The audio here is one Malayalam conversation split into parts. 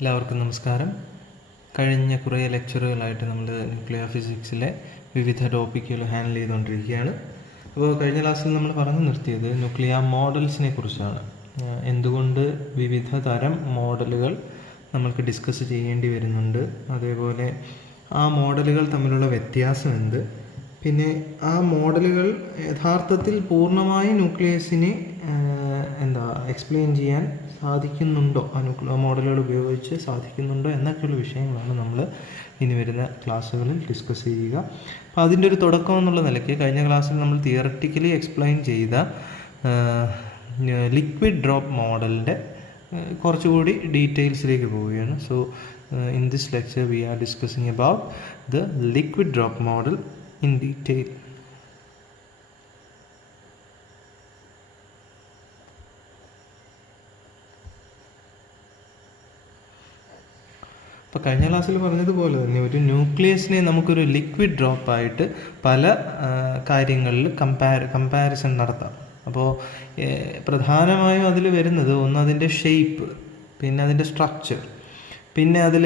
എല്ലാവർക്കും നമസ്കാരം. കഴിഞ്ഞ കുറേ ലെക്ചറുകളായിട്ട് നമ്മൾ ന്യൂക്ലിയർ ഫിസിക്സിലെ വിവിധ ടോപ്പിക്കുകൾ ഹാൻഡിൽ ചെയ്തുകൊണ്ടിരിക്കുകയാണ്. അപ്പോൾ കഴിഞ്ഞ ക്ലാസ്സിൽ നമ്മൾ പറഞ്ഞു നിർത്തിയത് ന്യൂക്ലിയർ മോഡൽസിനെ കുറിച്ചാണ്. എന്തുകൊണ്ട് വിവിധ തരം മോഡലുകൾ നമ്മൾക്ക് ഡിസ്കസ് ചെയ്യേണ്ടി വരുന്നുണ്ട്, അതേപോലെ ആ മോഡലുകൾ തമ്മിലുള്ള വ്യത്യാസം എന്ത്, പിന്നെ ആ മോഡലുകൾ യഥാർത്ഥത്തിൽ പൂർണ്ണമായി ന്യൂക്ലിയസിനെ എക്സ്പ്ലെയിൻ ചെയ്യാൻ സാധിക്കുന്നുണ്ടോ, ആ മോഡലുകൾ ഉപയോഗിച്ച് സാധിക്കുന്നുണ്ടോ എന്നൊക്കെയുള്ള വിഷയങ്ങളാണ് നമ്മൾ ഇനി വരുന്ന ക്ലാസ്സുകളിൽ ഡിസ്കസ് ചെയ്യുക. അപ്പോൾ അതിൻ്റെ ഒരു തുടക്കം എന്നുള്ള നിലയ്ക്ക് കഴിഞ്ഞ ക്ലാസ്സിൽ നമ്മൾ തിയററ്റിക്കലി എക്സ്പ്ലെയിൻ ചെയ്ത ലിക്വിഡ് ഡ്രോപ്പ് മോഡലിൻ്റെ കുറച്ചുകൂടി ഡീറ്റെയിൽസിലേക്ക് പോവുകയാണ്. So in this lecture we are discussing about the liquid drop model in detail. അപ്പോൾ കഴിഞ്ഞ ക്ലാസ്സിൽ പറഞ്ഞതുപോലെ തന്നെ ഒരു ന്യൂക്ലിയസിനെ നമുക്കൊരു ലിക്വിഡ് ഡ്രോപ്പായിട്ട് പല കാര്യങ്ങളിൽ കമ്പാരിസൺ നടത്താം. അപ്പോൾ പ്രധാനമായും അതിൽ വരുന്നത് ഒന്ന് അതിൻ്റെ ഷേപ്പ്, പിന്നെ അതിൻ്റെ സ്ട്രക്ചർ, പിന്നെ അതിൽ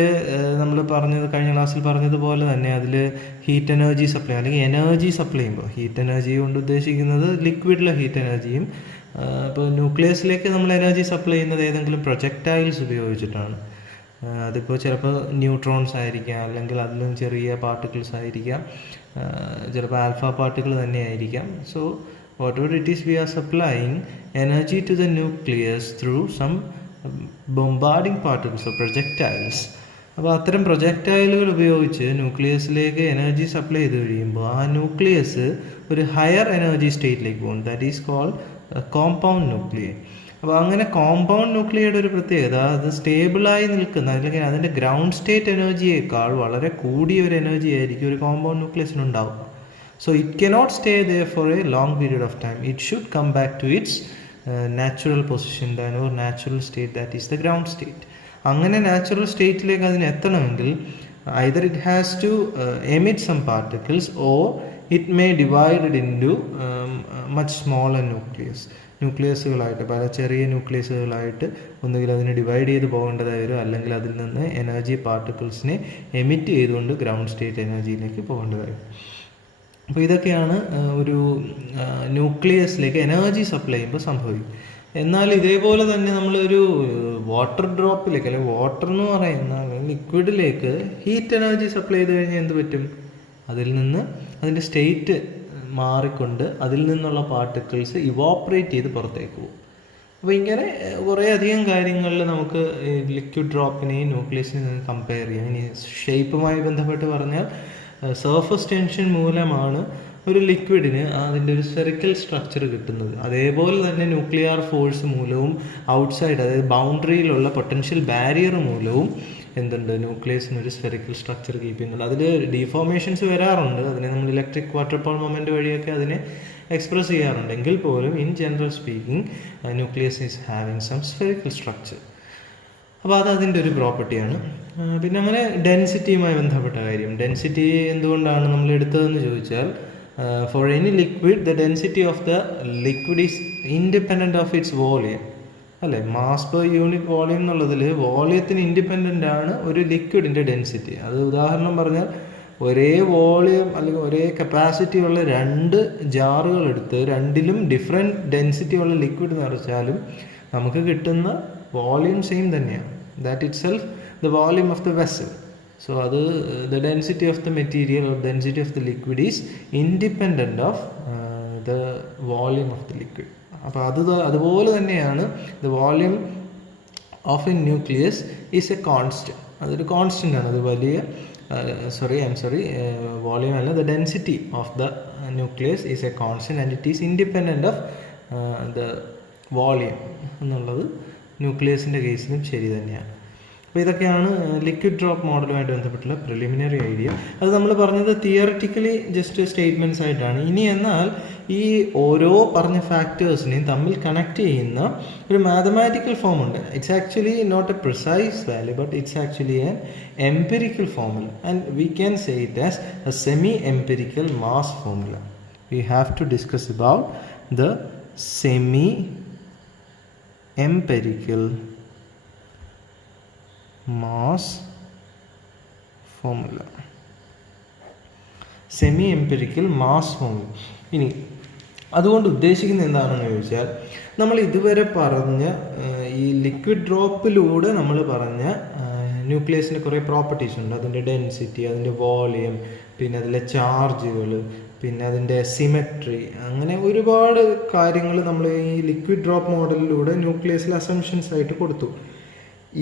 നമ്മൾ കഴിഞ്ഞ ക്ലാസ്സിൽ പറഞ്ഞതുപോലെ തന്നെ അതിൽ ഹീറ്റ് എനർജി സപ്ലൈ അല്ലെങ്കിൽ എനർജി സപ്ലൈ ചെയ്യുമ്പോൾ ഹീറ്റ് എനർജി കൊണ്ട് ഉദ്ദേശിക്കുന്നത് ലിക്വിഡിലെ ഹീറ്റ് എനർജിയും, ഇപ്പോൾ ന്യൂക്ലിയസിലേക്ക് നമ്മൾ എനർജി സപ്ലൈ ചെയ്യുന്നത് ഏതെങ്കിലും പ്രൊജക്ടൈൽസ് ഉപയോഗിച്ചിട്ടാണ്. അതിപ്പോൾ ചിലപ്പോൾ ന്യൂട്രോൺസ് ആയിരിക്കാം, അല്ലെങ്കിൽ അതിലും ചെറിയ പാർട്ടിക്കിൾസ് ആയിരിക്കാം, ചിലപ്പോൾ ആൽഫ പാർട്ടിക്കിൾ തന്നെ ആയിരിക്കാം. So whatever it is, we are supplying energy to the nucleus through some bombarding particles or projectiles. അപ്പോൾ അത്തരം പ്രൊജക്ടൈലുകൾ ഉപയോഗിച്ച് ന്യൂക്ലിയസിലേക്ക് എനർജി സപ്ലൈ ചെയ്ത് കഴിയുമ്പോൾ ആ ന്യൂക്ലിയസ് ഒരു ഹയർ എനർജി സ്റ്റേറ്റിലേക്ക് പോകും. That is called compound nuclear. അപ്പോൾ അങ്ങനെ കോമ്പൗണ്ട് ന്യൂക്ലിയയുടെ ഒരു പ്രത്യേകത, അത് സ്റ്റേബിളായി നിൽക്കുന്ന അല്ലെങ്കിൽ അതിൻ്റെ ഗ്രൗണ്ട് സ്റ്റേറ്റ് എനർജിയേക്കാൾ വളരെ കൂടിയ ഒരു എനർജി ആയിരിക്കും ഒരു compound ന്യൂക്ലിയസിനുണ്ടാവും. So it cannot stay there for a long period of time. It should come back to its natural position, or natural state, that is the ground state. അങ്ങനെ നാച്ചുറൽ സ്റ്റേറ്റിലേക്ക് അതിന് എത്തണമെങ്കിൽ either it has to emit some particles or it may divide it into much smaller ന്യൂക്ലിയസുകളായിട്ട്, പല ചെറിയ ന്യൂക്ലിയസുകളായിട്ട് ഒന്നുകിൽ അതിനെ ഡിവൈഡ് ചെയ്ത് പോകേണ്ടതായി വരും, അല്ലെങ്കിൽ അതിൽ നിന്ന് എനർജി പാർട്ടിക്കിൾസിനെ എമിറ്റ് ചെയ്തുകൊണ്ട് ഗ്രൗണ്ട് സ്റ്റേറ്റ് എനർജിയിലേക്ക് പോകേണ്ടതായി വരും. അപ്പോൾ ഇതൊക്കെയാണ് ഒരു ന്യൂക്ലിയസിലേക്ക് എനർജി സപ്ലൈ ചെയ്യുമ്പോൾ സംഭവിക്കും. എന്നാൽ ഇതേപോലെ തന്നെ നമ്മളൊരു വാട്ടർ ഡ്രോപ്പിലേക്ക്, അല്ലെങ്കിൽ വാട്ടർ എന്ന് പറയുന്ന ലിക്വിഡിലേക്ക് ഹീറ്റ് എനർജി സപ്ലൈ ചെയ്ത് കഴിഞ്ഞാൽ എന്ത് പറ്റും? അതിൽ നിന്ന് അതിൻ്റെ സ്റ്റേറ്റ് മാറിക്കൊണ്ട് അതിൽ നിന്നുള്ള പാർട്ടിക്കിൾസ് ഇവോപ്പറേറ്റ് ചെയ്ത് പുറത്തേക്ക് പോകും. അപ്പോൾ ഇങ്ങനെ കുറേ അധികം കാര്യങ്ങളിൽ നമുക്ക് ലിക്വിഡ് ഡ്രോപ്പിനെയും ന്യൂക്ലിയസിനെയും കമ്പയർ ചെയ്യാം. ഇനി ഷേപ്പുമായി ബന്ധപ്പെട്ട് പറഞ്ഞാൽ സർഫസ് ടെൻഷൻ മൂലമാണ് ഒരു ലിക്വിഡിന് അതിൻ്റെ ഒരു സ്ഫെറിക്കൽ സ്ട്രക്ചർ കിട്ടുന്നത്. അതേപോലെ തന്നെ ന്യൂക്ലിയർ ഫോഴ്സ് മൂലവും ഔട്ട്സൈഡ്, അതായത് ബൗണ്ടറിയിലുള്ള പൊട്ടൻഷ്യൽ ബാരിയർ മൂലവും എന്തുണ്ട്, ന്യൂക്ലിയസിന് ഒരു സ്ഫെറിക്കൽ സ്ട്രക്ചർ കീപ്പ് ചെയ്യുന്നുണ്ട്. അതിൽ ഡീഫോർമേഷൻസ് വരാറുണ്ട്, അതിനെ നമ്മൾ ഇലക്ട്രിക് വാട്ടർഫോൾ മൊമെൻറ്റ് വഴിയൊക്കെ അതിനെ എക്സ്പ്രസ് ചെയ്യാറുണ്ട്. എങ്കിൽ പോലും in general speaking nucleus is having some spherical structure. അപ്പോൾ അത് അതിൻ്റെ ഒരു പ്രോപ്പർട്ടിയാണ്. പിന്നെ അങ്ങനെ ഡെൻസിറ്റിയുമായി ബന്ധപ്പെട്ട കാര്യം, ഡെൻസിറ്റി എന്തുകൊണ്ടാണ് നമ്മൾ എടുത്തതെന്ന് ചോദിച്ചാൽ, for any liquid the density of the liquid is independent of its volume, അല്ലേ? മാസ് പെർ യൂണിറ്റ് വോളിയം എന്നുള്ളതിൽ വോളിയത്തിന് ഇൻഡിപെൻഡൻ്റ് ആണ് ഒരു ലിക്വിഡിൻ്റെ ഡെൻസിറ്റി. അത് ഉദാഹരണം പറഞ്ഞാൽ ഒരേ വോളിയം അല്ലെങ്കിൽ ഒരേ കപ്പാസിറ്റി ഉള്ള 2 ജാറുകൾ എടുത്ത് രണ്ടിലും ഡിഫറെൻറ്റ് ഡെൻസിറ്റി ഉള്ള ലിക്വിഡ് നിറച്ചാലും നമുക്ക് കിട്ടുന്ന വോളിയം സെയിം തന്നെയാണ്. That it self the volume of the vessel. So the density of the material or density of the liquid is independent of the volume of the liquid. അപ്പോൾ അതുപോലെ തന്നെയാണ് the volume of a nucleus is a constant. അതൊരു കോൺസ്റ്റൻ്റ് ആണ്. അത് വലിയ വോളിയം അല്ല, the density of the nucleus is a constant and it is independent of the volume എന്നുള്ളത് ന്യൂക്ലിയസിൻ്റെ കേസിലും ശരി തന്നെയാണ്. അപ്പോൾ ഇതൊക്കെയാണ് ലിക്വിഡ് ഡ്രോപ്പ് മോഡലുമായിട്ട് ബന്ധപ്പെട്ടുള്ള പ്രിലിമിനറി ഐഡിയ. അത് നമ്മൾ പറഞ്ഞത് തിയറിറ്റിക്കലി ജസ്റ്റ് സ്റ്റേറ്റ്മെൻറ്റ്സ് ആയിട്ടാണ്. ഇനി എന്നാൽ ഈ ഓരോ പറഞ്ഞ ഫാക്ടേഴ്സിനെയും തമ്മിൽ കണക്ട് ചെയ്യുന്ന ഒരു മാത്തമാറ്റിക്കൽ ഫോം ഉണ്ട്. It's actually not a precise value, but it's actually an empirical formula and we can say it as a semi empirical mass formula. We have to discuss about the semi empirical mass formula, semi empirical mass formula. ഇനി അതുകൊണ്ട് ഉദ്ദേശിക്കുന്നത് എന്താണെന്ന് ചോദിച്ചാൽ, നമ്മൾ ഇതുവരെ പറഞ്ഞ ഈ ലിക്വിഡ് ഡ്രോപ്പിലൂടെ നമ്മൾ പറഞ്ഞ ന്യൂക്ലിയസിന് കുറേ പ്രോപ്പർട്ടീസ് ഉണ്ട്. അതിൻ്റെ ഡെൻസിറ്റി, അതിൻ്റെ വോളിയം, പിന്നെ അതിലെ ചാർജുകൾ, പിന്നെ അതിൻ്റെ സിമെട്രി, അങ്ങനെ ഒരുപാട് കാര്യങ്ങൾ നമ്മൾ ഈ ലിക്വിഡ് ഡ്രോപ്പ് മോഡലിലൂടെ ന്യൂക്ലിയസിൽ അസംഷൻസ് ആയിട്ട് കൊടുത്തു.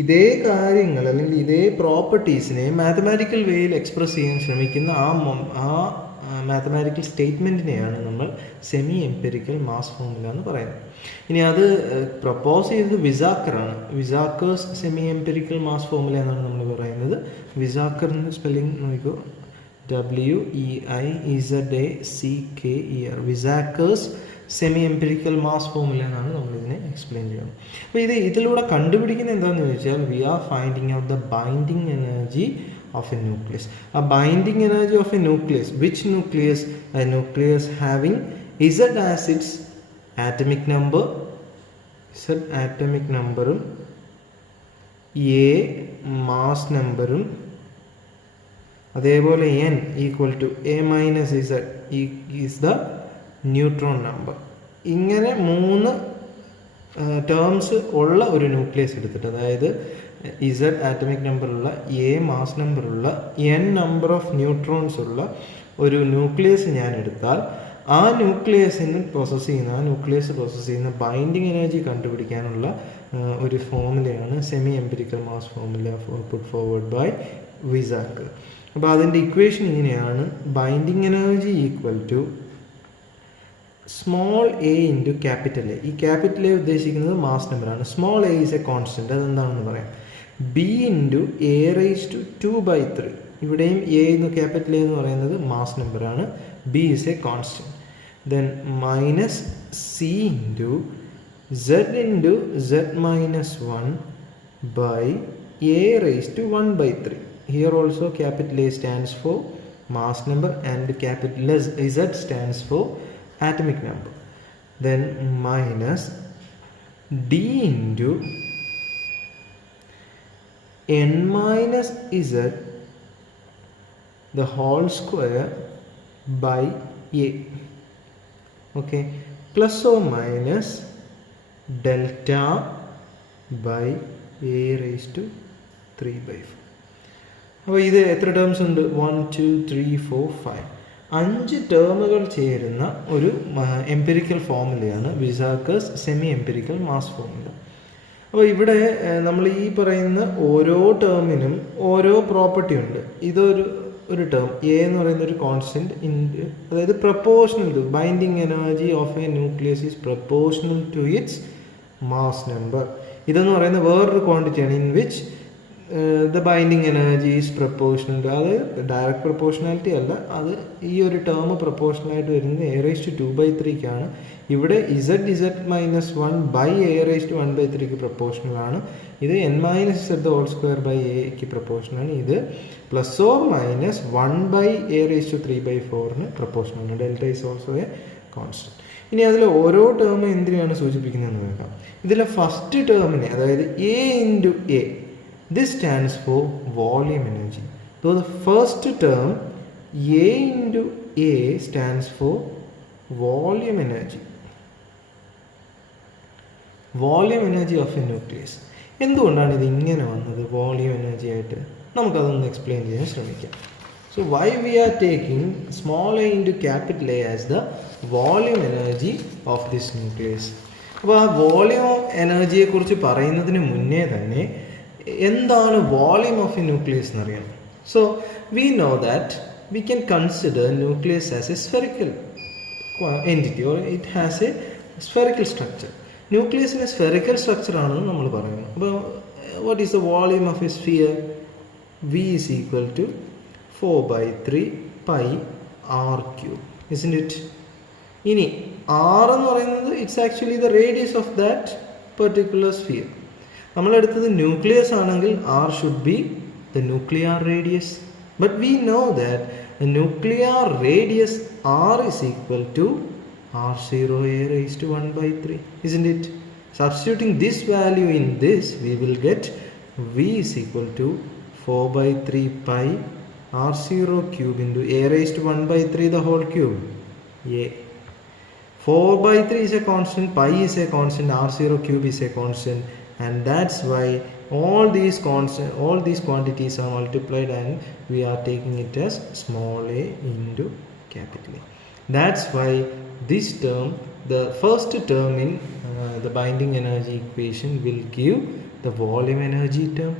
ഇതേ കാര്യങ്ങൾ അല്ലെങ്കിൽ ഇതേ പ്രോപ്പർട്ടീസിനെ മാത്തമാറ്റിക്കൽ വേയിൽ എക്സ്പ്രസ് ചെയ്യാൻ ശ്രമിക്കുന്ന ആ മാത്തമാറ്റിക്കൽ സ്റ്റേറ്റ്മെൻറ്റിനെയാണ് നമ്മൾ സെമി എംപിരിക്കൽ മാസ് ഫോർമുല എന്ന് പറയുന്നത്. ഇനി അത് പ്രപ്പോസ് ചെയ്തത് വിസാക്കറാണ്. Weizsacker's semi empirical mass formula എന്നാണ് നമ്മൾ പറയുന്നത്. വിസാക്കറിൻ്റെ സ്പെല്ലിംഗ് നോക്കിക്കോ, WEIZACKER, Weizsacker's semi empirical mass formula എന്നാണ് നമ്മളിതിനെ എക്സ്പ്ലെയിൻ ചെയ്യുന്നത്. അപ്പോൾ ഇതിലൂടെ കണ്ടുപിടിക്കുന്നത് എന്താണെന്ന് ചോദിച്ചാൽ, we are finding out the binding energy of a nucleus. A binding energy of a nucleus. Which nucleus? A nucleus having Z as its atomic number, Z atomic number, A mass number, അതേപോലെ n equal to A minus Z is the neutron number. ഇങ്ങനെ 3 ടേംസ് ഉള്ള ഒരു ന്യൂക്ലിയസ് എടുത്തിട്ട്, അതായത് Z ആറ്റമിക് നമ്പറുള്ള, A മാസ് നമ്പറുള്ള, n നമ്പർ ഓഫ് ന്യൂട്രോൺസ് ഉള്ള ഒരു ന്യൂക്ലിയസ് ഞാൻ എടുത്താൽ, ആ ന്യൂക്ലിയസ് പ്രോസസ്സ് ചെയ്യുന്ന ബൈൻഡിങ് എനർജി കണ്ടുപിടിക്കാനുള്ള ഒരു ഫോർമുലയാണ് semi empirical mass formula put forward by Weizsacker. അപ്പോൾ അതിൻ്റെ ഇക്വേഷൻ ഇങ്ങനെയാണ്: binding energy equal to small A into capital A. ഈ ക്യാപിറ്റൽ എ ഉദ്ദേശിക്കുന്നത് മാസ് നമ്പറാണ്. Small A is a constant, അതെന്താണെന്ന് പറയാം. B into A raise to 2/3. ഇവിടെയും എ എന്ന് ക്യാപിറ്റൽ എ എന്ന് പറയുന്നത് മാസ് നമ്പറാണ്. B is a constant. Then minus C into z minus 1 by a raised to 1/3. Here also capital A stands for mass number and capital Z stands for atomic number. Then minus d into n minus Z the whole square by A. Okay, plus or minus delta by A raised to 3/4. അപ്പോൾ ഇത് എത്ര ടേംസ് ഉണ്ട്? 1 2 3 4 5 5 ടേമുകൾ ചേരുന്ന ഒരു എംപിരിക്കൽ ഫോർമുലയാണ് Weizsacker's semi empirical mass formula. അപ്പോൾ ഇവിടെ നമ്മൾ ഈ പറയുന്ന ഓരോ ടേമിനും ഓരോ പ്രോപ്പർട്ടി ഉണ്ട്. ഒരു ടേം എ എന്ന് പറയുന്ന ഒരു കോൺസ്റ്റൻറ്റ്, അതായത് proportional to binding energy of a nucleus is proportional to its mass number. ഇതെന്ന് പറയുന്ന വേറൊരു ക്വാണ്ടിറ്റിയാണ് in which the binding energy is proportional. അത് ഡയറക്റ്റ് പ്രപ്പോർഷണാലിറ്റി അല്ല, അത് ഈ ഒരു ടേം പ്രപ്പോർഷണലായിട്ട് വരുന്നത് എ റൈസ് ടു 2/3ക്കാണ്. ഇവിടെ Z minus 1 by A raise to 1/3ക്ക് പ്രപ്പോർഷണലാണ്. ഇത് n minus Z whole square by എക്ക് പ്രപ്പോർഷനാണ്. ഇത് plus or minus 1 by A raise to 3/4ന് പ്രപ്പോർഷനാണ്. Delta is also a constant. ഇനി അതിൽ ഓരോ ടേമും എന്തിനാണ് സൂചിപ്പിക്കുന്നതെന്ന് നോക്കാം. ഇതിലെ ഫസ്റ്റ് ടേമിനെ, അതായത് A into A, this stands for volume energy. So the first term A into A stands for volume energy. Volume energy of a nucleus. എന്തുകൊണ്ടാണ് ഇത് ഇങ്ങനെ വന്നത് വോളിയം എനർജി ആയിട്ട്? നമുക്കതൊന്ന് എക്സ്പ്ലെയിൻ ചെയ്യാൻ ശ്രമിക്കാം. So why we are taking small a into capital A as the volume energy of this nucleus? അപ്പോൾ ആ വോളിയം എനർജിയെ കുറിച്ച് പറയുന്നതിന് മുന്നേ തന്നെ എന്താണ് വോളിയം ഓഫ് എ ന്യൂക്ലിയസ് എന്നറിയാം. So we know that we can consider nucleus as a spherical entity, or it has a spherical structure. ന്യൂക്ലിയസിന് സ്ഫെറിക്കൽ സ്ട്രക്ചർ ആണെന്ന് നമ്മൾ പറയുന്നു. അപ്പോൾ what is the volume of a sphere? V is equal to 4/3 pi r³, isn't it? ഇനി r എന്ന് പറയുന്നത് it's actually the radius of that particular sphere. നമ്മളെടുത്തത് ന്യൂക്ലിയസ് ആണെങ്കിൽ r should be the nuclear radius. But we know that the nuclear radius r is equal to r0 a raised to 1/3, isn't it? Substituting this value in this, we will get V is equal to 4 by 3 pi r0 cube into a raised to 1 by 3 the whole cube. A. 4 by 3 is a constant, pi is a constant, r0 cube is a constant, and that's why all these quantities are multiplied and we are taking it as small a into capital A. That's why this term, the first term in the binding energy equation will give the volume energy term.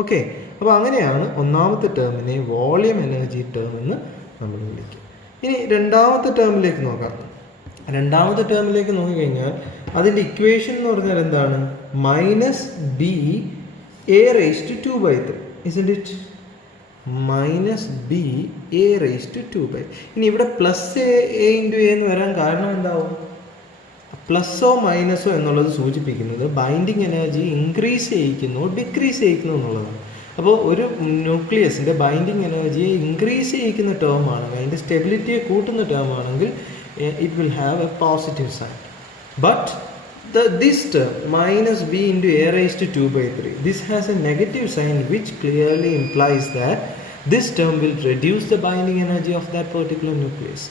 Okay, അപ്പോൾ അങ്ങനെയാണ് ഒന്നാമത്തെ ടേമിനെ വോളിയം എനർജി ടേം എന്ന് നമ്മൾ വിളിക്കും. ഇനി രണ്ടാമത്തെ ടേമിലേക്ക് നോക്കാം. രണ്ടാമത്തെ ടേമിലേക്ക് നോക്കിക്കഴിഞ്ഞാൽ അതിൻ്റെ ഇക്വേഷൻ എന്ന് പറഞ്ഞാൽ എന്താണ്? Minus B A raise to 2/3, isn't it? Minus B A raise to 2/. ഇനി ഇവിടെ പ്ലസ് എ ഇൻറ്റു എ എന്ന് വരാൻ കാരണം എന്താവും? പ്ലസ്സോ മൈനസോ എന്നുള്ളത് സൂചിപ്പിക്കുന്നത് ബൈൻഡിങ് എനർജി ഇൻക്രീസ് ചെയ്യിക്കുന്നു ഡിക്രീസ് ചെയ്യിക്കുന്നു എന്നുള്ളതാണ്. അപ്പോൾ ഒരു ന്യൂക്ലിയസിൻ്റെ ബൈൻഡിങ് എനർജിയെ ഇൻക്രീസ് ചെയ്യിക്കുന്ന ടേം ആണെങ്കിൽ, അതിൻ്റെ സ്റ്റെബിലിറ്റിയെ കൂട്ടുന്ന ടേം ആണെങ്കിൽ it will have a positive sign. But this term minus b into a raised to 2/3, this has a negative sign which clearly implies that this term will reduce the binding energy of that particular nucleus.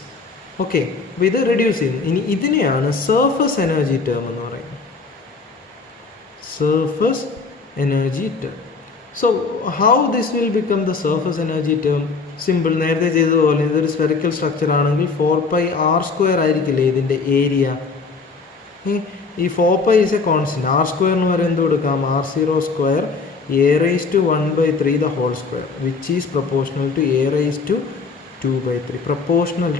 Okay, അപ്പോൾ ഇത് reduce ചെയ്യുന്നു. ഇനി ഇതിനെയാണ് സർഫസ് എനർജി ടേം എന്ന് പറയുന്നത്. Surface energy term. So how this will become the surface energy term? Simple. നേരത്തെ ചെയ്തതുപോലെ ഇതൊരു സ്ഫെറിക്കൽ സ്ട്രക്ചർ ആണെങ്കിൽ 4πr² ആയിരിക്കില്ലേ ഇതിൻ്റെ ഏരിയ. ഈ 4π ഇസ് എ കോൺസ്റ്റന്റ്, r² എന്ന് പറയുന്നത് എന്ത് കൊടുക്കാം? r0² a raised to 1/3 the whole square, which is proportional to a raised to 2/3. Proportional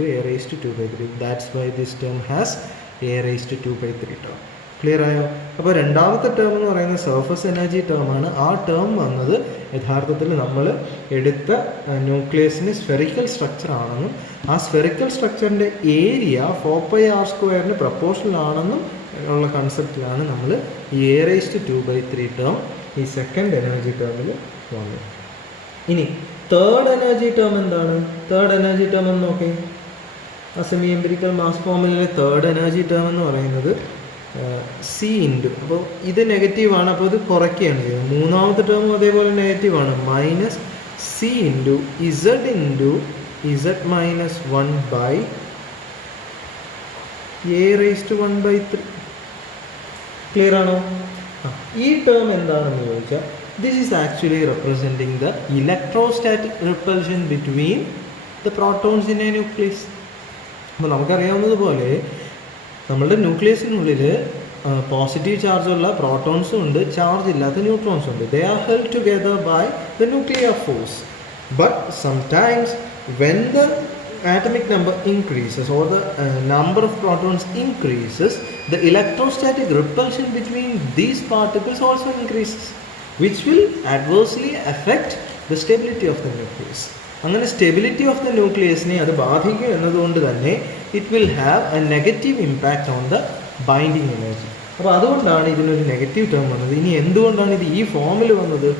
to a raised to 2/3. That's why this term has a raised to 2/3 term. Clear ആയോ? അപ്പോൾ രണ്ടാമത്തെ ടേം എന്ന് പറയുന്നത് സർഫസ് എനർജി ടേമാണ്. ആ ടേം വന്നത് യഥാർത്ഥത്തിൽ നമ്മൾ എടുത്ത ന്യൂക്ലിയസിന് സ്ഫെറിക്കൽ സ്ട്രക്ചർ ആണെന്നും ആ സ്ഫെറിക്കൽ സ്ട്രക്ചറിൻ്റെ ഏരിയ 4πr² പ്രപ്പോർഷണൽ ആണെന്നും ഉള്ള കൺസെപ്റ്റിലാണ് നമ്മൾ ഈ എ റേസ് ടു 2/3 ടേം ഈ സെക്കൻഡ് എനർജി ടേമിൽ വന്നത്. ഇനി തേർഡ് എനർജി ടേം എന്താണ്? തേർഡ് എനർജി ടേം എന്ന് നോക്കേ. ആ സെമി എംപിരിക്കൽ മാസ് ഫോമിലെ തേർഡ് എനർജി ടേം എന്ന് പറയുന്നത് സി ഇൻറ്റു, അപ്പോൾ ഇത് നെഗറ്റീവാണ്, അപ്പോൾ ഇത് കുറയ്ക്കുകയാണ് ചെയ്യുന്നത്. മൂന്നാമത്തെ ടേമും അതേപോലെ നെഗറ്റീവാണ്. Minus C into Z minus 1 by A raise to 1/3. Clear ആണോ? ഈ ടേം എന്താണെന്ന് ചോദിച്ചാൽ this is actually representing the electrostatic repulsion between the protons in a nucleus. അപ്പോൾ നമുക്കറിയാവുന്നതുപോലെ നമ്മളുടെ ന്യൂക്ലിയസിനുള്ളിൽ പോസിറ്റീവ് ചാർജുള്ള പ്രോട്ടോൺസും ഉണ്ട്, ചാർജ് ഇല്ലാത്ത ന്യൂട്രോൺസും ഉണ്ട്. They are held together by the nuclear force. But sometimes when the atomic number increases or the number of protons increases, the electrostatic repulsion between these particles also increases, which will adversely affect the stability of the nucleus. അങ്ങനെ സ്റ്റെബിലിറ്റി ഓഫ് ദ ന്യൂക്ലിയസിനെ അത് ബാധിക്കും എന്നതുകൊണ്ട് തന്നെ it will have A negative impact on the binding energy. അപ്പോൾ അതുകൊണ്ടാണ് ഇതിനൊരു നെഗറ്റീവ് ടേം വന്നത്. ഇനി എന്തുകൊണ്ടാണ് ഇത് ഈ ഫോമിൽ വന്നത്?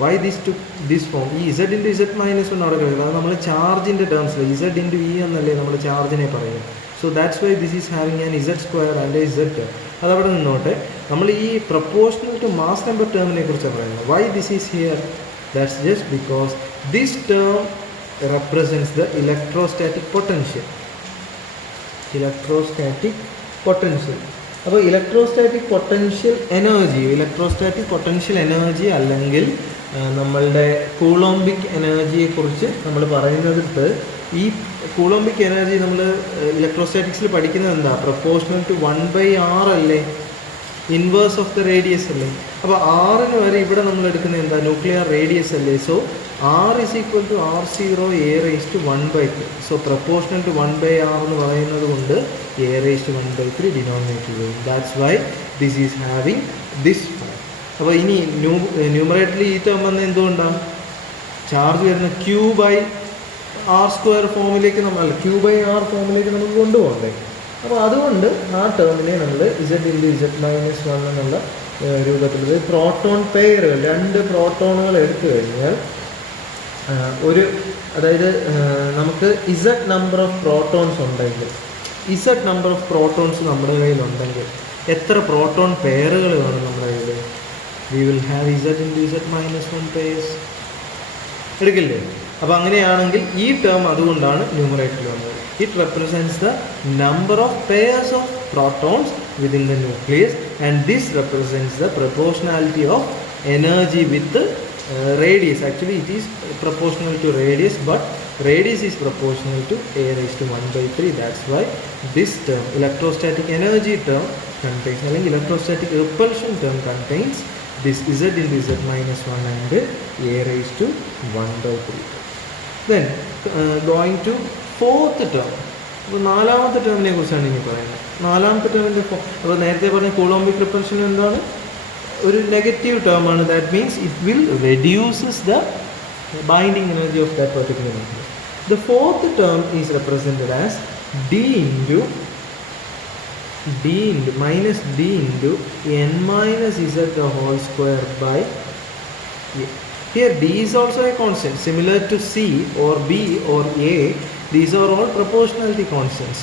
Why this form? ഈ ഇസഡ് ഇൻറ്റു ഇസഡ് മൈനസ് 1 അവിടെ കഴിയുന്നത് അത് നമ്മൾ ചാർജിൻ്റെ ടേംസിൽ ഇസഡ് ഇൻറ്റു ഇ എന്നല്ലേ നമ്മൾ ചാർജിനെ പറയും. So that's why this is having an Z² and Z. അതവിടെ നിന്നോട്ടെ. നമ്മൾ ഈ പ്രപ്പോർഷണൽ ടു മാസ് നമ്പർ ടേമിനെ കുറിച്ചാണ് പറയുന്നത്. Y this is here? That's just because this term represents the electrostatic potential. അപ്പോൾ ഇലക്ട്രോസ്റ്റാറ്റിക് പൊട്ടൻഷ്യൽ എനർജി അല്ലെങ്കിൽ നമ്മളുടെ കൂളോംബിക് എനർജിയെക്കുറിച്ച് നമ്മൾ പറയുന്നിടത്ത് ഈ കൂളോംബിക് എനർജി നമ്മൾ ഇലക്ട്രോസ്റ്റാറ്റിക്സിൽ പഠിക്കുന്നത് എന്താ? പ്രപ്പോർഷണൽ ടു 1/r അല്ലേ? ഇൻവേഴ്സ് ഓഫ് ദ റേഡിയസ് അല്ലേ? അപ്പോൾ ആറിന് വരെ ഇവിടെ നമ്മൾ എടുക്കുന്നത് എന്താ? ന്യൂക്ലിയർ റേഡിയസ് അല്ലേ? So r is equal to r0 a raised to 1/3. So proportional to 1/r എന്ന് പറയുന്നത് കൊണ്ട് a raised to 1/3 ഡിനോമിനേറ്റർ വരും. That's why this is having this form. അപ്പോൾ ഇനി ന്യൂമറേറ്ററിൽ ഈ ടേം വന്നത് എന്തുകൊണ്ടാണ്? ചാർജ് വരുന്ന Q/r² ഫോമിലേക്ക് Q/r ഫോമിലേക്ക് നമുക്ക് കൊണ്ടുപോകണ്ടേ? അപ്പോൾ അതുകൊണ്ട് ആ ടേമിനെ നമ്മൾ Z ഇൻറ്റു Z-1 എന്നുള്ള രൂപത്തിൽ പ്രോട്ടോൺ പെയറുകൾ 2 പ്രോട്ടോണുകൾ എടുത്തു കഴിഞ്ഞാൽ അതായത് നമുക്ക് Z നമ്പർ ഓഫ് പ്രോട്ടോൺസ് ഉണ്ടെങ്കിൽ നമ്മുടെ കയ്യിലുണ്ടെങ്കിൽ എത്ര പ്രോട്ടോൺ പെയറുകൾ വേണം നമ്മുടെ കയ്യിൽ? we will have z into z minus 1 pairs. എടുക്കില്ലേ? അപ്പോൾ അങ്ങനെയാണെങ്കിൽ ഈ ടേം അതുകൊണ്ടാണ് ന്യൂമറേറ്ററിൽ വന്നത്. It represents the number of pairs of protons within the nucleus and this represents the proportionality of energy with radius. Actually it is proportional to radius, but radius is proportional to a raised to 1 by 3. That's why this term, electrostatic energy term, contains, അല്ലെങ്കിൽ electrostatic repulsion term contains this z into z minus 1 and a raised to 1 by 3. Then going to fourth term. അപ്പോൾ നാലാമത്തെ ടേമിനെ കുറിച്ചാണ് ഇനി പറയുന്നത്. നാലാമത്തെ ടേമിൻ്റെ അപ്പോൾ നേരത്തെ പറഞ്ഞ കൂളോംബിക് റിപ്പൾഷൻ എന്താണ്? ഒരു നെഗറ്റീവ് ടേമാണ്. That means it will reduces the binding energy of that particular nucleus. The fourth term is represented as d into minus d into n minus z the whole square by a. Here d is also a constant similar to c or b or a. These are all proportionality constants.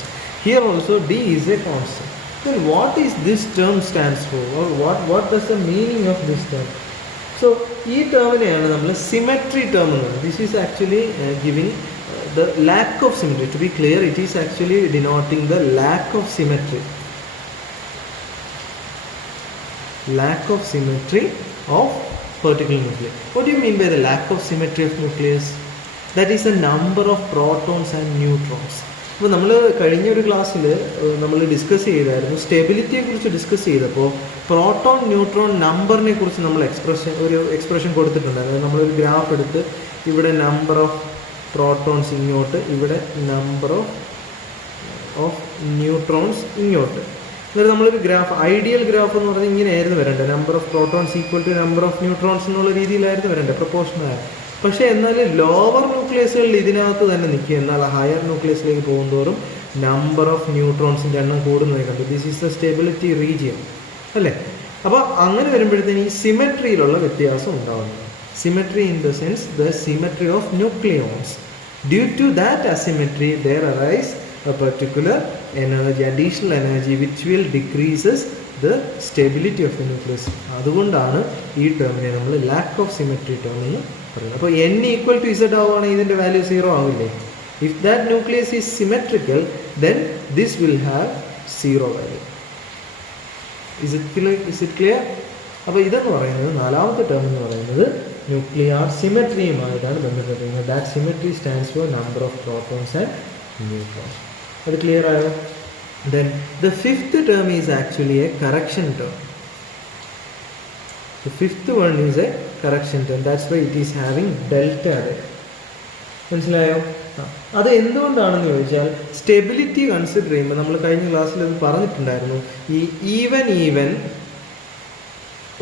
Here also d is a constant. Then what is this term stands for, or what does the meaning of this term? So ഈ ടേമിനെയാണ് നമ്മൾ സിമെട്രി ടേം എന്ന് പറയുന്നത്. This is actually giving the lack of symmetry. To be clear, it is actually denoting the lack of symmetry. Lack of symmetry of particular nucleus. What do you mean by the lack of symmetry of nucleus? That is the number of protons and neutrons. അപ്പോൾ നമ്മൾ കഴിഞ്ഞൊരു ക്ലാസ്സിൽ നമ്മൾ ഡിസ്കസ് ചെയ്തായിരുന്നു, സ്റ്റെബിലിറ്റിയെ കുറിച്ച് ഡിസ്കസ് ചെയ്തപ്പോൾ പ്രോട്ടോൺ ന്യൂട്രോൺ നമ്പറിനെ കുറിച്ച് നമ്മൾ ഒരു എക്സ്പ്രഷൻ കൊടുത്തിട്ടുണ്ടായിരുന്നു. നമ്മളൊരു ഗ്രാഫ് എടുത്ത് ഇവിടെ നമ്പർ ഓഫ് പ്രോട്ടോൺസ് ഇങ്ങോട്ട്, ഇവിടെ നമ്പർ ഓഫ് ന്യൂട്രോൺസ് ഇങ്ങോട്ട്. എന്നിട്ട് നമ്മളൊരു ഗ്രാഫ്, ഐഡിയൽ ഗ്രാഫ് എന്ന് പറഞ്ഞാൽ ഇങ്ങനെയായിരുന്നു വരേണ്ടത്. Number of protons equal to number of neutrons എന്നുള്ള രീതിയിലായിരുന്നു വരേണ്ടത്, പ്രൊപ്പോർഷണൽ. പക്ഷേ എന്നാൽ ലോവർ ന്യൂക്ലിയസുകളിൽ ഇതിനകത്ത് തന്നെ നിൽക്കുക, എന്നാൽ ഹയർ ന്യൂക്ലിയസിലേക്ക് പോകുന്തോറും നമ്പർ ഓഫ് ന്യൂട്രോൺസിൻ്റെ എണ്ണം കൂടുന്നതായി കണ്ടു. This is the stability region അല്ലേ. അപ്പോൾ അങ്ങനെ വരുമ്പോഴത്തേന് ഈ സിമെട്രിയിലുള്ള വ്യത്യാസം ഉണ്ടാകുന്നു. Symmetry in the sense the symmetry of nucleons. Due to that asymmetry there arise a particular energy, additional energy which will decreases the stability of the nucleus. അതുകൊണ്ടാണ് ഈ ടേമിനെ നമ്മൾ ലാക്ക് ഓഫ് സിമെട്രി ടേം എന്ന് പറയുന്നത്. അപ്പോൾ n ഈക്വൽ ടു z ആവുകയാണെങ്കിൽ ഇതിൻ്റെ വാല്യൂ 0 ആവില്ലേ? If that nucleus is symmetrical then this will have 0 value. Is it clear? അപ്പോൾ ഇതെന്ന് പറയുന്നത് നാലാമത്തെ ടേം എന്ന് പറയുന്നത് ന്യൂക്ലിയർ സിമെട്രിയുമായിട്ടാണ് ബന്ധപ്പെട്ടിരിക്കുന്നത്. That symmetry stands for number of protons and neutrons. അത് ക്ലിയർ ആയോ? Then the fifth term is actually A correction term. The fifth one is a correction term. That's why it is having delta there. മനസ്സിലായോ? അത് എന്തുകൊണ്ടാണെന്ന് ചോദിച്ചാൽ സ്റ്റെബിലിറ്റി കൺസിഡർ ചെയ്യുമ്പോൾ നമ്മൾ കഴിഞ്ഞ ക്ലാസ്സിൽ അത് പറഞ്ഞിട്ടുണ്ടായിരുന്നു. ഈ ഈവൻ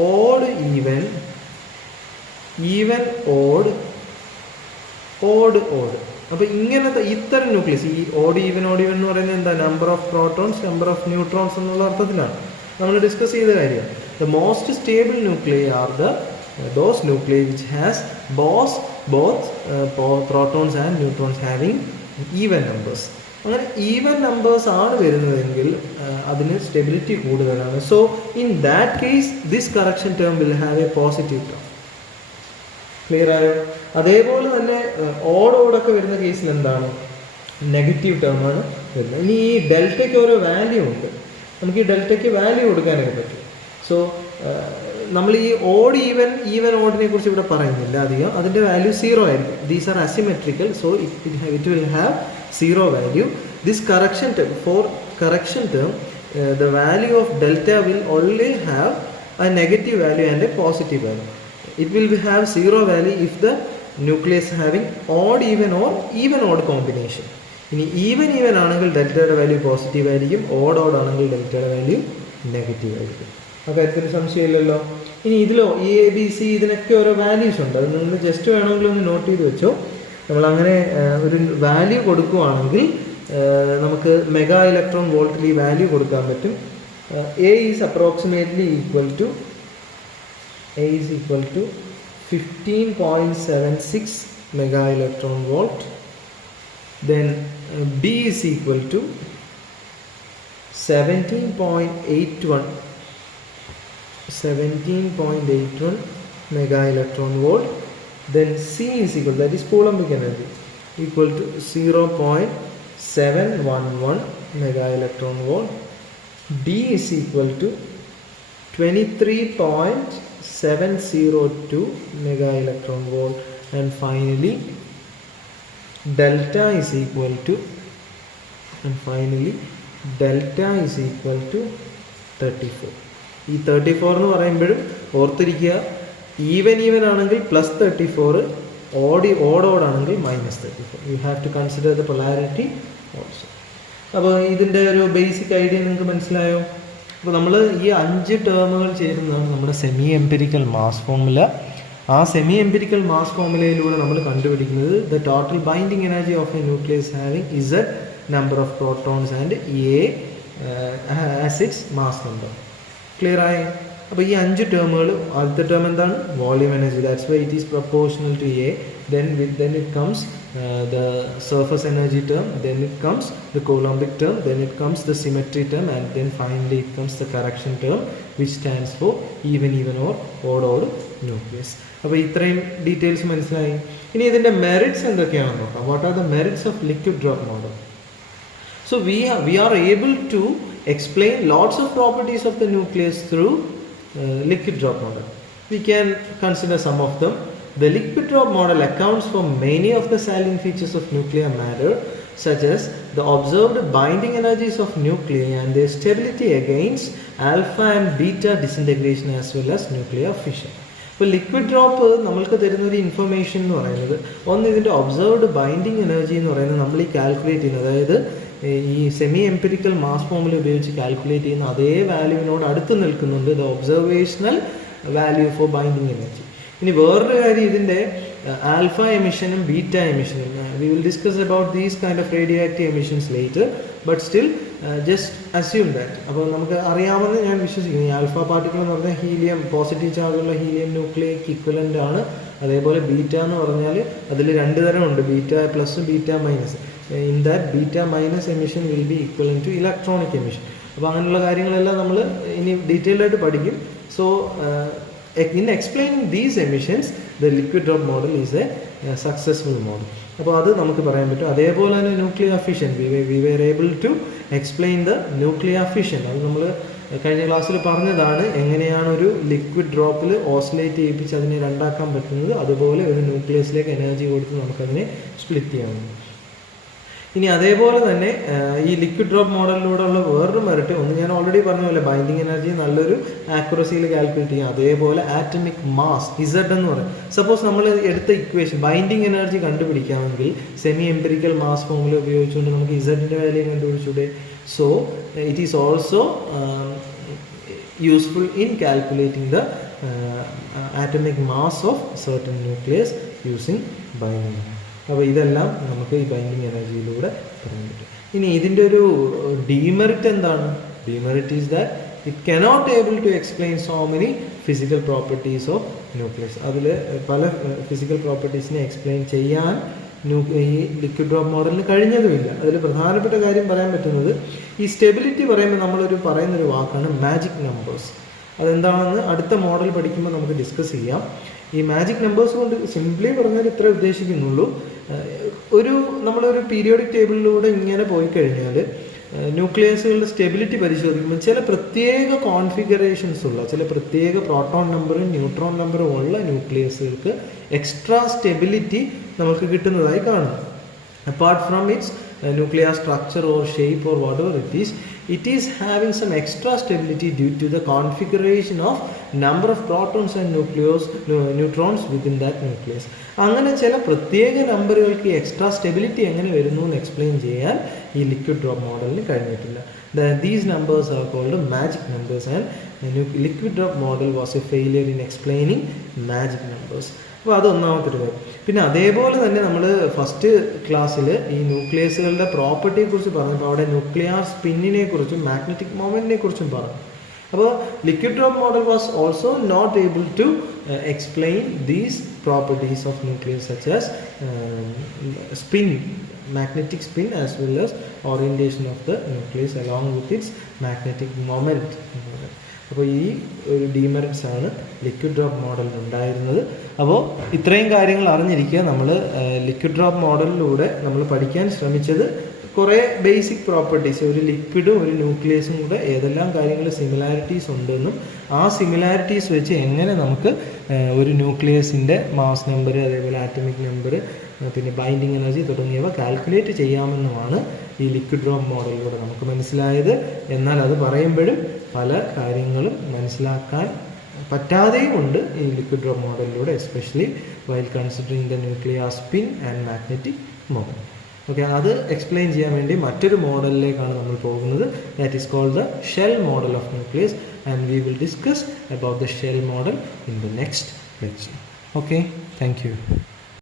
ഓഡ് അപ്പോൾ ഇങ്ങനത്തെ ഇത്തരം ന്യൂക്ലിയസ്, ഈ ഓഡ് ഈവൻ എന്ന് പറയുന്നത് എന്താ? Number of protons, number of neutrons എന്നുള്ള അർത്ഥത്തിലാണ് നമ്മൾ ഡിസ്കസ് ചെയ്ത കാര്യം. The most stable nuclei are those nuclei which has both protons and neutrons having even numbers. അങ്ങനെ ഈവൻ നമ്പേഴ്സ് ആണ് വരുന്നതെങ്കിൽ അതിന് സ്റ്റെബിലിറ്റി കൂടുതലാണ്. So in that case this correction term will have A positive term. Clear ആയോ? അതേപോലെ തന്നെ ഓടൊക്കെ വരുന്ന കേസിൽ എന്താണ്? നെഗറ്റീവ് ടേമാണ് വരുന്നത്. ഇനി ഈ ഡെൽറ്റയ്ക്ക് ഓരോ വാല്യൂ ഉണ്ട്. നമുക്ക് ഈ ഡെൽറ്റയ്ക്ക് വാല്യൂ കൊടുക്കാനൊക്കെ പറ്റും. സോ നമ്മൾ ഈ ഓഡ് ഈവൻ ഓഡിനെ കുറിച്ച് ഇവിടെ പറയുന്നില്ല അധികം. അതിൻ്റെ വാല്യൂ 0 ആയിരിക്കും. These are asymmetrical, so it will have 0 value. This correction term, four correction term the value of delta will only have a negative value and a positive value. It will have 0 value if the nucleus having odd even or even odd combination. ഇനി ഈവൻ ആണെങ്കിൽ ഡെൽറ്റയുടെ വാല്യൂ പോസിറ്റീവ് ആയിരിക്കും, ഓഡ് ആണെങ്കിൽ ഡെൽറ്റയുടെ വാല്യൂ നെഗറ്റീവ് ആയിരിക്കും. ആ കാര്യത്തിന് സംശയമില്ലല്ലോ. ഇനി ഇതിലോ ഈ എ ബി സി ഇതിനൊക്കെ ഓരോ വാല്യൂസ് ഉണ്ട്. അത് നിങ്ങൾ ജസ്റ്റ് വേണമെങ്കിൽ ഒന്ന് നോട്ട് ചെയ്ത് വെച്ചോ. നമ്മളങ്ങനെ ഒരു വാല്യൂ കൊടുക്കുകയാണെങ്കിൽ നമുക്ക് മെഗാ ഇലക്ട്രോൺ വോൾട്ടിൽ ഈ വാല്യൂ കൊടുക്കാൻ പറ്റും. A is approximately equal to 15.76 mega electron volt. Then B is equal to 17.81 17.81 mega electron volt. Then C is equal, that is Coulombic energy, equal to 0.711 mega electron volt. D is equal to 23.702 mega electron volt. And finally delta is equal to 34. ഈ 34 എന്ന് പറയുമ്പോഴും ഓർത്തിരിക്കുക, ഈവൻ ആണെങ്കിൽ +34, ഓഡാണെങ്കിൽ -34. You have to consider the polarity also. അപ്പോൾ ഇതിൻ്റെ ഒരു ബേസിക് ഐഡിയ നിങ്ങൾക്ക് മനസ്സിലായോ? അപ്പോൾ നമ്മൾ ഈ 5 ടേമുകൾ ചേരുന്നതാണ് നമ്മുടെ സെമി എംപിരിക്കൽ മാസ് ഫോർമുല. ആ സെമി എംപിരിക്കൽ മാസ് ഫോർമുലയിലൂടെ നമ്മൾ കണ്ടുപിടിക്കുന്നത് the total binding energy of a nucleus having Z number of protons and A as its mass number. Clear ആയി? അപ്പോൾ ഈ 5 ടേമുകൾ, ആദ്യത്തെ ടേം എന്താണ്? Volume energy. That's why it is proportional to A. Then it comes the surface energy term, then it comes the Coulombic term, then it comes the symmetry term, and then finally it comes the correction term, which stands for even or odd nucleus. അപ്പോൾ ഇത്രയും ഡീറ്റെയിൽസ് മനസ്സിലായി. ഇനി ഇതിൻ്റെ മെറിറ്റ്സ് എന്തൊക്കെയാണെന്ന് നോക്കാം. What are the merits of liquid drop model? So we are able to explain lots of properties of the nucleus through liquid drop model. We can consider some of them. The liquid drop model accounts for many of the salient features of nuclear matter, such as the observed binding energies of nuclei and their stability against alpha and beta disintegration as well as nuclear fission. ഇപ്പോൾ ലിക്വിഡ് ഡ്രോപ്പ് നമ്മൾക്ക് തരുന്നൊരു ഇൻഫർമേഷൻ എന്ന് പറയുന്നത്, ഒന്ന് ഇതിൻ്റെ ഒബ്സർവ്ഡ് ബൈൻഡിങ് എനർജി എന്ന് പറയുന്നത് നമ്മൾ ഈ കാൽക്കുലേറ്റ് ചെയ്യുന്നത്, അതായത് ഈ സെമി എംപിരിക്കൽ മാസ് ഫോർമുല ഉപയോഗിച്ച് കാൽക്കുലേറ്റ് ചെയ്യുന്ന അതേ വാല്യൂവിനോട് അടുത്ത് നിൽക്കുന്നുണ്ട് the observational value for binding energy. ഇനി വേറൊരു കാര്യം, ഇതിൻ്റെ ആൽഫ എമിഷനും ബീറ്റ എമിഷനും, we will discuss about these kind of radioactive emissions later, but still just assume that. അപ്പോൾ നമുക്ക് അറിയാമെന്ന് ഞാൻ വിശ്വസിക്കുന്നു. ഈ ആൽഫ പാർട്ടിക്കിൾ എന്ന് പറഞ്ഞാൽ ഹീലിയം, പോസിറ്റീവ് ചാർജുള്ള ഹീലിയം ന്യൂക്ലിയയ്ക്ക് ഇക്വലൻ്റ് ആണ്. അതേപോലെ ബീറ്റ എന്ന് പറഞ്ഞാൽ അതിൽ 2 തരമുണ്ട്, ബീറ്റ പ്ലസും beta minus. In that beta minus emission will be equivalent to electronic emission. അപ്പോൾ അങ്ങനെയുള്ള കാര്യങ്ങളെല്ലാം നമ്മൾ ഇനി ഡീറ്റെയിൽഡ് ആയിട്ട് പഠിക്കും. സോ in explaining these emissions, the liquid drop model is a successful model. അപ്പോൾ അത് നമുക്ക് പറയാൻ പറ്റും. അതേപോലെ തന്നെ nuclear fission, we were able to explain the nuclear fission. അത് നമ്മൾ കഴിഞ്ഞ ക്ലാസ്സിൽ പറഞ്ഞതാണ്, എങ്ങനെയാണ് ഒരു ലിക്വിഡ് ഡ്രോപ്പിൽ ഓസിലേറ്റ് ചെയ്യിപ്പിച്ച് അതിനെ രണ്ടാക്കാൻ പറ്റുന്നത്, അതുപോലെ ഒരു ന്യൂക്ലിയസിലേക്ക് എനർജി കൊടുത്ത് നമുക്കതിനെ സ്പ്ലിറ്റ് ചെയ്യാവുന്നത്. ഇനി അതേപോലെ തന്നെ ഈ ലിക്വിഡ് ഡ്രോപ്പ് മോഡലിലൂടെ ഉള്ള വേറൊരു മെറിറ്റ്, ഒന്ന് ഞാൻ ഓൾറെഡി പറഞ്ഞ പോലെ ബൈൻഡിങ് എനർജി നല്ലൊരു ആക്യുറസിയിൽ കാൽക്കുലേറ്റ് ചെയ്യാം. അതേപോലെ ആറ്റമിക് മാസ് Z എന്ന് പറയും. സപ്പോസ് നമ്മൾ എടുത്ത ഇക്വേഷൻ ബൈൻഡിങ് എനർജി കണ്ടുപിടിക്കാമെങ്കിൽ സെമി എംപിരിക്കൽ മാസ് ഫോർമുല ഉപയോഗിച്ചുകൊണ്ട് നമുക്ക് Zൻ്റെ വാല്യൂ കണ്ടുപിടിച്ചൂടെ? So it is also useful in calculating the atomic mass of certain nucleus using binding. അപ്പോൾ ഇതെല്ലാം നമുക്ക് ഈ ബൈൻഡിങ് എനർജിയിലൂടെ പറയാൻ പറ്റും. ഇനി ഇതിൻ്റെ ഒരു ഡീമെറിറ്റ് എന്താണ്? Demerit is that it cannot able to explain so many physical properties of nucleus. അതിൽ പല ഫിസിക്കൽ പ്രോപ്പർട്ടീസിനെ എക്സ്പ്ലെയിൻ ചെയ്യാൻ ഈ ലിക്വിഡ് ഡ്രോപ്പ് മോഡലിന് കഴിഞ്ഞതുമില്ല. അതിൽ പ്രധാനപ്പെട്ട കാര്യം പറയാൻ പറ്റുന്നത്, ഈ സ്റ്റെബിലിറ്റി പറയുമ്പോൾ നമ്മളൊരു പറയുന്നൊരു വാക്കാണ് മാജിക് നമ്പേഴ്സ്. അതെന്താണെന്ന് അടുത്ത മോഡൽ പഠിക്കുമ്പോൾ നമുക്ക് ഡിസ്കസ് ചെയ്യാം. ഈ മാജിക് നമ്പേഴ്സ് കൊണ്ട് സിംപ്ലി പറഞ്ഞാൽ ഇത്ര ഉദ്ദേശിക്കുന്നുള്ളൂ. നമ്മളൊരു പീരിയോഡിക് ടേബിളിലൂടെ ഇങ്ങനെ പോയി കഴിഞ്ഞാൽ ന്യൂക്ലിയസുകളുടെ സ്റ്റെബിലിറ്റി പരിശോധിക്കുമ്പോൾ ചില പ്രത്യേക കോൺഫിഗറേഷൻസ് ഉള്ള, ചില പ്രത്യേക പ്രോട്ടോൺ നമ്പറും ന്യൂട്രോൺ നമ്പറും ഉള്ള ന്യൂക്ലിയസുകൾക്ക് എക്സ്ട്രാ സ്റ്റെബിലിറ്റി നമുക്ക് കിട്ടുന്നതായി കാണുന്നു. Apart from it's nuclear structure or shape or whatever it is having some extra stability due to the configuration of number of protons and neutrons within that nucleus. അങ്ങനെ ചില പ്രത്യേക നമ്പറുകൾക്ക് എക്സ്ട്രാ സ്റ്റെബിലിറ്റി എങ്ങനെ വരുന്നു എന്ന് എക്സ്പ്ലെയിൻ ചെയ്യാൻ ഈ ലിക്വിഡ് ഡ്രോപ്പ് മോഡലിന് കഴിഞ്ഞിട്ടില്ല. These numbers are called magic numbers, and liquid drop model was a failure in explaining magic numbers. അപ്പോൾ അതൊന്നാമത്തൊരു കാര്യം. പിന്നെ അതേപോലെ തന്നെ നമ്മൾ ഫസ്റ്റ് ക്ലാസ്സിൽ ഈ ന്യൂക്ലിയസുകളുടെ പ്രോപ്പർട്ടിയെക്കുറിച്ച് പറഞ്ഞപ്പോൾ അവിടെ ന്യൂക്ലിയർ സ്പിന്നിനെ കുറിച്ചും മാഗ്നറ്റിക് മൊമെൻറ്റിനെ കുറിച്ചും പറഞ്ഞു. അപ്പോൾ liquid drop model was also not able to explain these properties of nucleus such as spin, magnetic spin as well as orientation of the nucleus along with its magnetic moment. അപ്പോൾ ഈ ഒരു ഡീമെറിറ്റ്സ് ആണ് ലിക്വിഡ് ഡ്രോപ്പ് മോഡലിൽ ഉണ്ടായിരുന്നത്. അപ്പോൾ ഇത്രയും കാര്യങ്ങൾ അറിഞ്ഞിരിക്കുക. നമ്മൾ ലിക്വിഡ് ഡ്രോപ്പ് മോഡലിലൂടെ നമ്മൾ പഠിക്കാൻ ശ്രമിച്ചത് കുറേ ബേസിക് പ്രോപ്പർട്ടീസ്, ഒരു ലിക്വിഡും ഒരു ന്യൂക്ലിയസും കൂടെ ഏതെല്ലാം കാര്യങ്ങൾ സിമിലാരിറ്റീസ് ഉണ്ടെന്നും ആ സിമിലാരിറ്റീസ് വെച്ച് എങ്ങനെ നമുക്ക് ഒരു ന്യൂക്ലിയസിൻ്റെ മാസ് നമ്പർ, അതേപോലെ ആറ്റമിക് നമ്പർ, പിന്നെ ബൈൻഡിങ് എനർജി തുടങ്ങിയവ കാൽക്കുലേറ്റ് ചെയ്യാമെന്നുമാണ് ഈ ലിക്വിഡ് ഡ്രോപ്പ് മോഡലിലൂടെ നമുക്ക് മനസ്സിലായത്. എന്നാൽ അത് പറയുമ്പോഴും പല കാര്യങ്ങളും മനസ്സിലാക്കാൻ പറ്റാതെയും ഉണ്ട് ഈ ലിക്വിഡ് ഡ്രോപ്പ് മോഡലിലൂടെ, especially while considering the nuclear spin and magnetic moment. Okay, അത് എക്സ്പ്ലെയിൻ ചെയ്യാൻ വേണ്ടി മറ്റൊരു മോഡലിലേക്കാണ് നമ്മൾ പോകുന്നത്. That is called the shell model of nucleus, and we will discuss about the shell model in the next lecture. Okay, thank U.